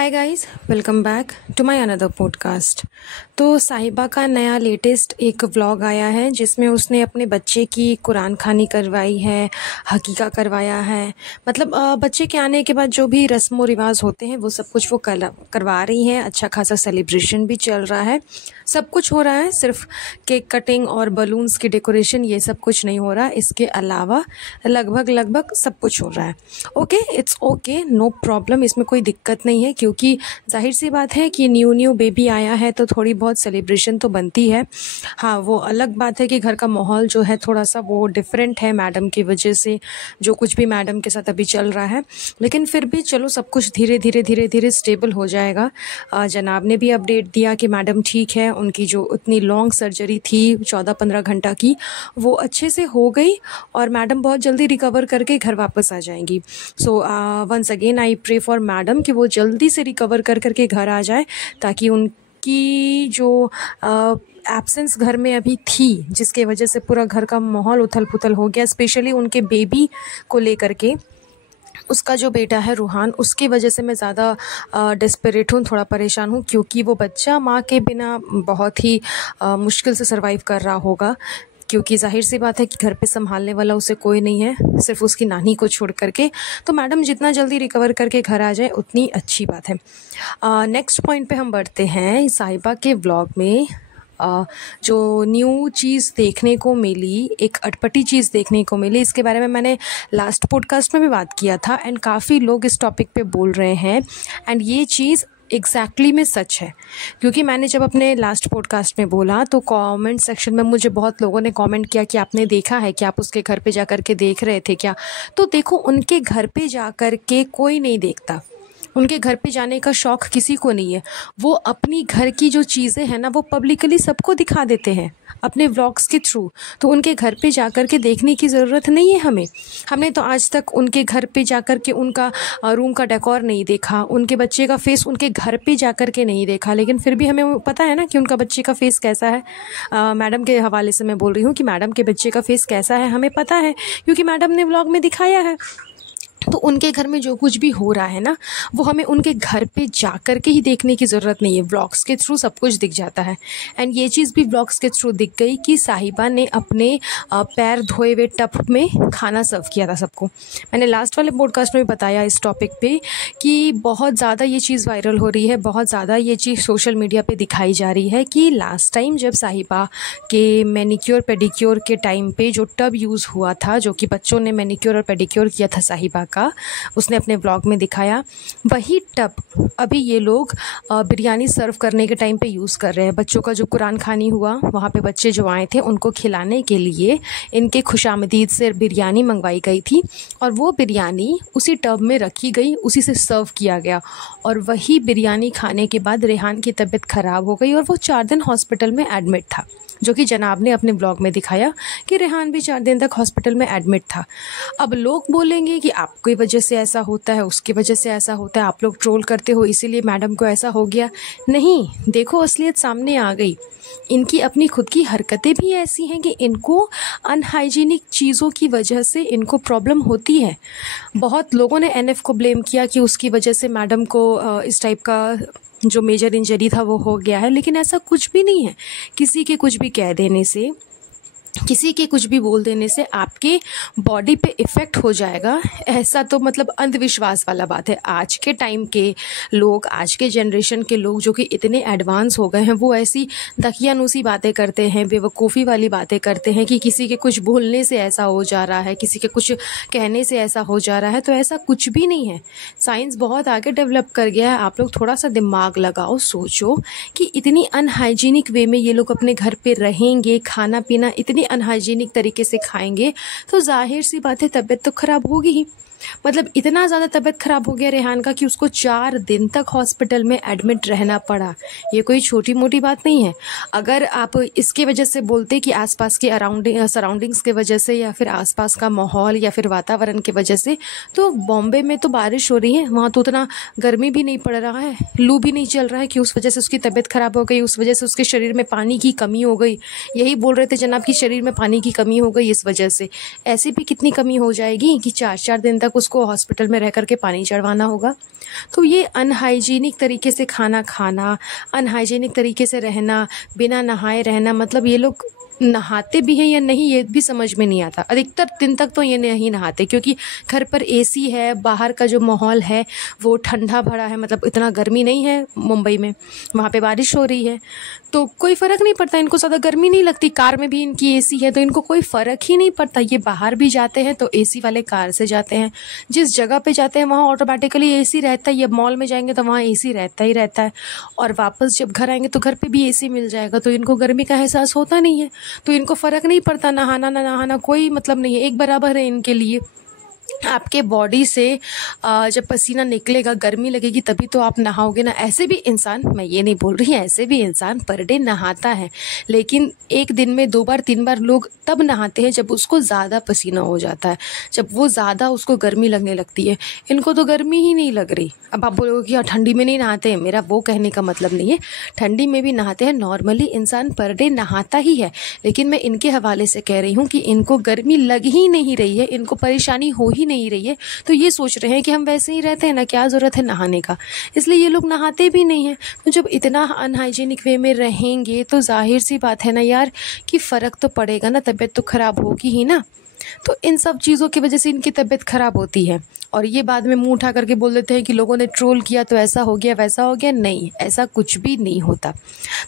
Hi guys, welcome back to my another podcast. तो साहिबा का नया लेटेस्ट एक व्लॉग आया है जिसमें उसने अपने बच्चे की कुरान खानी करवाई है, हकीका करवाया है। मतलब बच्चे के आने के बाद जो भी रस्म व रिवाज होते हैं वो सब कुछ वो करवा रही हैं। अच्छा खासा सेलिब्रेशन भी चल रहा है, सब कुछ हो रहा है। सिर्फ केक कटिंग और बलून्स की डेकोरेशन ये सब कुछ नहीं हो रहा, इसके अलावा लगभग सब कुछ हो रहा है। Okay, it's okay, no problem, इसमें कोई दिक्कत नहीं है क्योंकि जाहिर सी बात है कि न्यू बेबी आया है तो थोड़ी बहुत सेलिब्रेशन तो बनती है। हाँ, वो अलग बात है कि घर का माहौल जो है थोड़ा सा वो डिफरेंट है मैडम की वजह से, जो कुछ भी मैडम के साथ अभी चल रहा है। लेकिन फिर भी चलो, सब कुछ धीरे धीरे स्टेबल हो जाएगा। जनाब ने भी अपडेट दिया कि मैडम ठीक है, उनकी जो उतनी लॉन्ग सर्जरी थी 14-15 घंटा की, वो अच्छे से हो गई और मैडम बहुत जल्दी रिकवर करके घर वापस आ जाएंगी। So once again I pray for madam कि वो जल्दी से रिकवर करके घर आ जाए, ताकि उनकी जो एब्सेंस घर में अभी थी, जिसके वजह से पूरा घर का माहौल उथल पुथल हो गया, स्पेशली उनके बेबी को लेकर के। उसका जो बेटा है रूहान, उसकी वजह से मैं ज़्यादा डेस्परेट हूँ, थोड़ा परेशान हूँ, क्योंकि वो बच्चा माँ के बिना बहुत ही मुश्किल से सर्वाइव कर रहा होगा। क्योंकि जाहिर सी बात है कि घर पे संभालने वाला उसे कोई नहीं है, सिर्फ उसकी नानी को छोड़ करके। तो मैडम जितना जल्दी रिकवर करके घर आ जाए उतनी अच्छी बात है। नेक्स्ट पॉइंट पे हम बढ़ते हैं। साहिबा के व्लॉग में जो न्यू चीज़ देखने को मिली, एक अटपटी चीज़ देखने को मिली, इसके बारे में मैंने लास्ट पॉडकास्ट में भी बात किया था एंड काफ़ी लोग इस टॉपिक पे बोल रहे हैं। एंड ये चीज़ एग्जैक्टली में सच है, क्योंकि मैंने जब अपने लास्ट पॉडकास्ट में बोला तो कमेंट सेक्शन में मुझे बहुत लोगों ने कमेंट किया कि आपने देखा है कि आप उसके घर पे जा कर के देख रहे थे क्या। तो देखो, उनके घर पे जा कर के कोई नहीं देखता, उनके घर पे जाने का शौक़ किसी को नहीं है। वो अपनी घर की जो चीज़ें हैं ना, वो पब्लिकली सबको दिखा देते हैं अपने व्लॉग्स के थ्रू। तो उनके घर पे जाकर के देखने की ज़रूरत नहीं है हमें। हमने तो आज तक उनके घर पे जाकर के उनका रूम का डेकोर नहीं देखा, उनके बच्चे का फेस उनके घर पे जाकर के नहीं देखा, लेकिन फिर भी हमें पता है ना कि उनका बच्चे का फेस कैसा है। मैडम के हवाले से मैं बोल रही हूँ कि मैडम के बच्चे का फेस कैसा है हमें पता है, क्योंकि मैडम ने व्लॉग में दिखाया है। तो उनके घर में जो कुछ भी हो रहा है ना, वो हमें उनके घर पे जा कर के ही देखने की ज़रूरत नहीं है, व्लॉग्स के थ्रू सब कुछ दिख जाता है। एंड ये चीज़ भी व्लॉग्स के थ्रू दिख गई कि साहिबा ने अपने पैर धोए हुए टब में खाना सर्व किया था सबको। मैंने लास्ट वाले पॉडकास्ट में भी बताया इस टॉपिक पे कि बहुत ज़्यादा ये चीज़ वायरल हो रही है, बहुत ज़्यादा ये चीज़ सोशल मीडिया पे दिखाई जा रही है कि लास्ट टाइम जब साहिबा के मैनिक्योर पेडिक्योर के टाइम पे जो टब यूज़ हुआ था, जो कि बच्चों ने मैनिक्योर और पेडिक्योर किया था साहिबा का, उसने अपने व्लॉग में दिखाया, वही टब अभी ये लोग बिरयानी सर्व करने के टाइम पे यूज़ कर रहे हैं। बच्चों का जो कुरान खानी हुआ, वहाँ पे बच्चे जो आए थे उनको खिलाने के लिए इनके खुशामदीद से बिरयानी मंगवाई गई थी और वो बिरयानी उसी टब में रखी गई, उसी से सर्व किया गया। और वही बिरयानी खाने के बाद रेहान की तबीयत ख़राब हो गई और वो 4 दिन हॉस्पिटल में एडमिट था, जो कि जनाब ने अपने ब्लॉग में दिखाया कि रेहान भी 4 दिन तक हॉस्पिटल में एडमिट था। अब लोग बोलेंगे कि आपकी वजह से ऐसा होता है, उसकी वजह से ऐसा होता है, आप लोग ट्रोल करते हो इसीलिए मैडम को ऐसा हो गया। नहीं, देखो असलियत सामने आ गई। इनकी अपनी खुद की हरकतें भी ऐसी हैं कि इनको अनहाइजीनिक चीज़ों की वजह से इनको प्रॉब्लम होती है। बहुत लोगों ने एनएफ को ब्लेम किया कि उसकी वजह से मैडम को इस टाइप का जो मेजर इंजरी था वो हो गया है, लेकिन ऐसा कुछ भी नहीं है। किसी के कुछ भी कह देने से, किसी के कुछ भी बोल देने से आपके बॉडी पे इफ़ेक्ट हो जाएगा, ऐसा तो मतलब अंधविश्वास वाला बात है। आज के टाइम के लोग, आज के जनरेशन के लोग जो कि इतने एडवांस हो गए हैं, वो ऐसी दकियानूसी बातें करते हैं, बेवकूफ़ी वाली बातें करते हैं कि किसी के कुछ बोलने से ऐसा हो जा रहा है, किसी के कुछ कहने से ऐसा हो जा रहा है। तो ऐसा कुछ भी नहीं है। साइंस बहुत आगे डेवलप कर गया है। आप लोग थोड़ा सा दिमाग लगाओ, सोचो कि इतनी अनहाइजीनिक वे में ये लोग अपने घर पे रहेंगे, खाना पीना इतनी अनहाइजीनिक तरीके से खाएंगे, तो जाहिर सी बात है तबीयत तो ख़राब होगी ही। मतलब इतना ज़्यादा तबीयत ख़राब हो गया रेहान का कि उसको 4 दिन तक हॉस्पिटल में एडमिट रहना पड़ा। ये कोई छोटी मोटी बात नहीं है। अगर आप इसके वजह से बोलते कि आसपास के सराउंडिंग्स के वजह से, या फिर आसपास का माहौल या फिर वातावरण की वजह से, तो बॉम्बे में तो बारिश हो रही है, वहाँ तो उतना गर्मी भी नहीं पड़ रहा है, लू भी नहीं चल रहा है कि उस वजह से उसकी तबीयत ख़राब हो गई, उस वजह से उसके शरीर में पानी की कमी हो गई। यही बोल रहे थे जनाब कि शरीर में पानी की कमी हो गई इस वजह से। ऐसे भी कितनी कमी हो जाएगी कि 4-4 दिन तक तक उसको हॉस्पिटल में रह कर के पानी चढ़वाना होगा। तो ये अनहाइजीनिक तरीके से खाना खाना, अनहाइजीनिक तरीके से रहना, बिना नहाए रहना, मतलब ये लोग नहाते भी हैं या नहीं ये भी समझ में नहीं आता। अधिकतर दिन तक तो ये नहीं नहाते, क्योंकि घर पर एसी है, बाहर का जो माहौल है वो ठंडा भरा है, मतलब इतना गर्मी नहीं है मुंबई में, वहाँ पे बारिश हो रही है तो कोई फ़र्क नहीं पड़ता, इनको ज़्यादा गर्मी नहीं लगती। कार में भी इनकी एसी है तो इनको कोई फ़र्क ही नहीं पड़ता। ये बाहर भी जाते हैं तो एसी वाले कार से जाते हैं, जिस जगह पे जाते हैं वहाँ ऑटोमेटिकली एसी रहता है। ये मॉल में जाएंगे तो वहाँ एसी रहता ही रहता है, और वापस जब घर आएंगे तो घर पे भी एसी मिल जाएगा, तो इनको गर्मी का एहसास होता नहीं है। तो इनको फ़र्क नहीं पड़ता, नहाना ना नहाना कोई मतलब नहीं है, एक बराबर है इनके लिए। आपके बॉडी से जब पसीना निकलेगा, गर्मी लगेगी, तभी तो आप नहाओगे ना। ऐसे भी इंसान, मैं ये नहीं बोल रही, ऐसे भी इंसान पर डे नहाता है, लेकिन एक दिन में 2 बार 3 बार लोग तब नहाते हैं जब उसको ज़्यादा पसीना हो जाता है, जब वो ज़्यादा उसको गर्मी लगने लगती है। इनको तो गर्मी ही नहीं लग रही। अब आप बोलोगे कि ठंडी में नहीं नहाते हैं, मेरा वो कहने का मतलब नहीं है, ठंडी में भी नहाते हैं। नॉर्मली इंसान पर डे नहाता ही है, लेकिन मैं इनके हवाले से कह रही हूँ कि इनको गर्मी लग ही नहीं रही है, इनको परेशानी हो ही नहीं रही है, तो ये सोच रहे हैं कि हम वैसे ही रहते हैं ना, क्या ज़रूरत है नहाने का, इसलिए ये लोग नहाते भी नहीं हैं। तो जब इतना अनहाइजीनिक वे में रहेंगे तो जाहिर सी बात है ना यार कि फ़र्क तो पड़ेगा ना, तबीयत तो ख़राब होगी ही ना। तो इन सब चीज़ों की वजह से इनकी तबीयत ख़राब होती है, और ये बाद में मुंह उठा करके बोल देते हैं कि लोगों ने ट्रोल किया तो ऐसा हो गया वैसा हो गया। नहीं, ऐसा कुछ भी नहीं होता।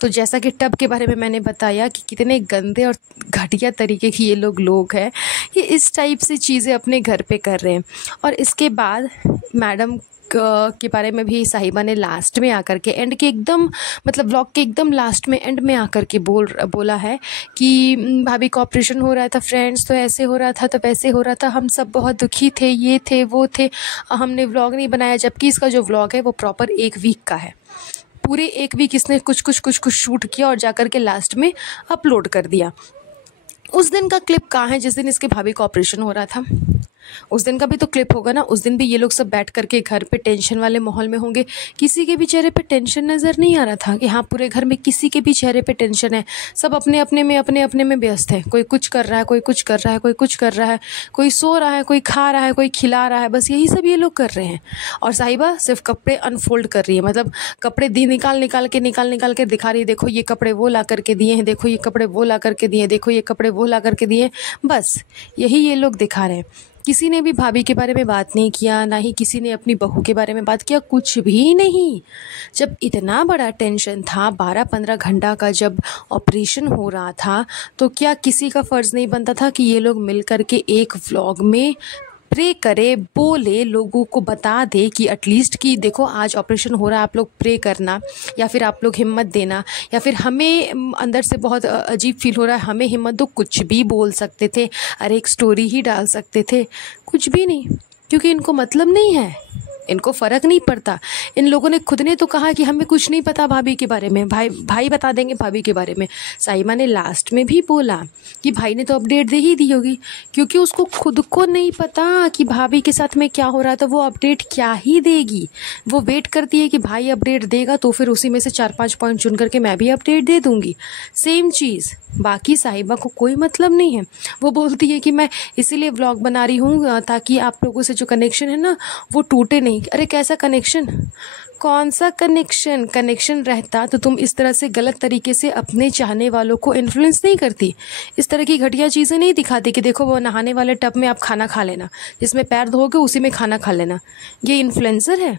तो जैसा कि टब के बारे में मैंने बताया कि कितने गंदे और घटिया तरीके की ये लोग हैं, ये इस टाइप से चीज़ें अपने घर पे कर रहे हैं। और इसके बाद मैडम के बारे में भी साहिबा ने लास्ट में आकर के, एंड के एकदम, मतलब व्लॉग के एकदम लास्ट में, एंड में आकर के बोला है कि भाभी का ऑपरेशन हो रहा था फ्रेंड्स, तो ऐसे हो रहा था तो वैसे हो रहा था, हम सब बहुत दुखी थे, ये थे वो थे, हमने व्लॉग नहीं बनाया। जबकि इसका जो व्लॉग है वो प्रॉपर 1 वीक का है। पूरे 1 वीक इसने कुछ शूट किया और जाकर के लास्ट में अपलोड कर दिया। उस दिन का क्लिप कहाँ है जिस दिन इसके भाभी का ऑपरेशन हो रहा था? उस दिन का भी तो क्लिप होगा ना। उस दिन भी ये लोग सब बैठ करके घर पे टेंशन वाले माहौल में होंगे। किसी के भी चेहरे पे टेंशन नज़र नहीं आ रहा था कि हाँ, पूरे घर में किसी के भी चेहरे पे टेंशन है। सब अपने अपने में व्यस्त है। कोई कुछ कर रहा है, कोई कुछ कर रहा है, कोई कुछ कर रहा है, कोई सो रहा है, कोई खा रहा है, कोई खिला रहा है, बस यही सब ये लोग कर रहे हैं। और साहिबा सिर्फ कपड़े अनफोल्ड कर रही है, मतलब कपड़े निकाल के दिखा रही है, देखो ये कपड़े वो ला करके दिए हैं, देखो ये कपड़े वो ला करके दिए, देखो ये कपड़े वो ला करके दिए। बस यही ये लोग दिखा रहे हैं। किसी ने भी भाभी के बारे में बात नहीं किया, ना ही किसी ने अपनी बहू के बारे में बात किया, कुछ भी नहीं। जब इतना बड़ा टेंशन था, 12-15 घंटा का जब ऑपरेशन हो रहा था, तो क्या किसी का फ़र्ज़ नहीं बनता था कि ये लोग मिल कर के एक व्लॉग में प्रे करे, बोले, लोगों को बता दे कि एटलीस्ट कि देखो आज ऑपरेशन हो रहा है, आप लोग प्रे करना, या फिर आप लोग हिम्मत देना, या फिर हमें अंदर से बहुत अजीब फील हो रहा है, हमें हिम्मत दो। कुछ भी बोल सकते थे, अरे एक स्टोरी ही डाल सकते थे, कुछ भी नहीं, क्योंकि इनको मतलब नहीं है, इनको फ़र्क नहीं पड़ता। इन लोगों ने खुद ने तो कहा कि हमें कुछ नहीं पता भाभी के बारे में, भाई बता देंगे भाभी के बारे में। साहिबा ने लास्ट में भी बोला कि भाई ने तो अपडेट दे ही दी होगी, क्योंकि उसको खुद को नहीं पता कि भाभी के साथ में क्या हो रहा है, तो वो अपडेट क्या ही देगी। वो वेट करती है कि भाई अपडेट देगा तो फिर उसी में से 4-5 पॉइंट चुन करके मैं भी अपडेट दे दूँगी, सेम चीज़। बाकी साहिबा को कोई मतलब नहीं है। वो बोलती है कि मैं इसीलिए व्लॉग बना रही हूँ ताकि आप लोगों से जो कनेक्शन है ना वो टूटे नहीं। अरे कैसा कनेक्शन, कौन सा कनेक्शन रहता तो तुम इस तरह से गलत तरीके से अपने चाहने वालों को इन्फ्लुएंस नहीं करती, इस तरह की घटिया चीज़ें नहीं दिखाती कि देखो वो नहाने वाले टब में आप खाना खा लेना, जिसमें पैर धोगे उसी में खाना खा लेना। ये इन्फ्लुएंसर है,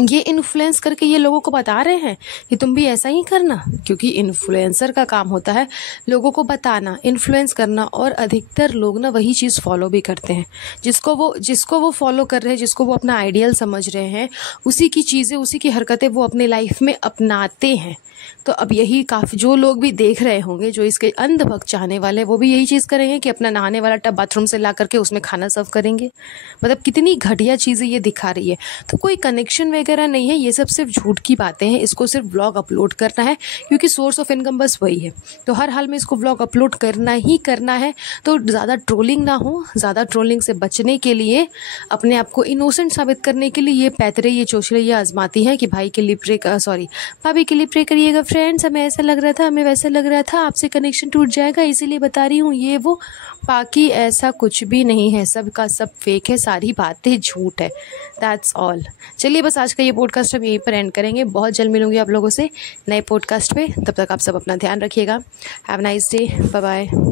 ये इन्फ्लुएंस करके ये लोगों को बता रहे हैं कि तुम भी ऐसा ही करना, क्योंकि इन्फ्लुएंसर का काम होता है लोगों को बताना, इन्फ्लुएंस करना। और अधिकतर लोग ना वही चीज़ फॉलो भी करते हैं, जिसको वो फॉलो कर रहे हैं, जिसको वो अपना आइडियल समझ रहे हैं, उसी की चीज़ें, उसी की हरकतें वो अपने लाइफ में अपनाते हैं। तो अब यही काफ़ी जो लोग भी देख रहे होंगे, जो इसके अंधभक्त चाहने वाले, वो भी यही चीज़ करेंगे कि अपना नहाने वाला टब बाथरूम से ला करके उसमें खाना सर्व करेंगे। मतलब कितनी घटिया चीज़ें ये दिखा रही है। तो कोई कनेक्शन वगैरह नहीं है, ये सब सिर्फ झूठ की बातें हैं। इसको सिर्फ व्लॉग अपलोड करना है क्योंकि सोर्स ऑफ इनकम बस वही है, तो हर हाल में इसको व्लॉग अपलोड करना ही करना है। तो ज़्यादा ट्रोलिंग ना हो, ज़्यादा ट्रोलिंग से बचने के लिए, अपने आप को इनोसेंट साबित करने के लिए ये पैतरे, ये चोचले ये आजमाती हैं कि भाई के लिए भाभी के लिए प्रे करिएगा फ्रेंड्स, हमें ऐसा लग रहा था, हमें वैसा लग रहा था, आपसे कनेक्शन टूट जाएगा इसीलिए बता रही हूँ ये वो। बाकी ऐसा कुछ भी नहीं है, सब का सब फेक है, सारी बातें झूठ है। That's all. चलिए बस आज का ये पॉडकास्ट हम यहीं पर एंड करेंगे। बहुत जल्द मिलूंगी आप लोगों से नए पॉडकास्ट पे। तब तक आप सब अपना ध्यान रखिएगा। Have a nice day. Bye bye.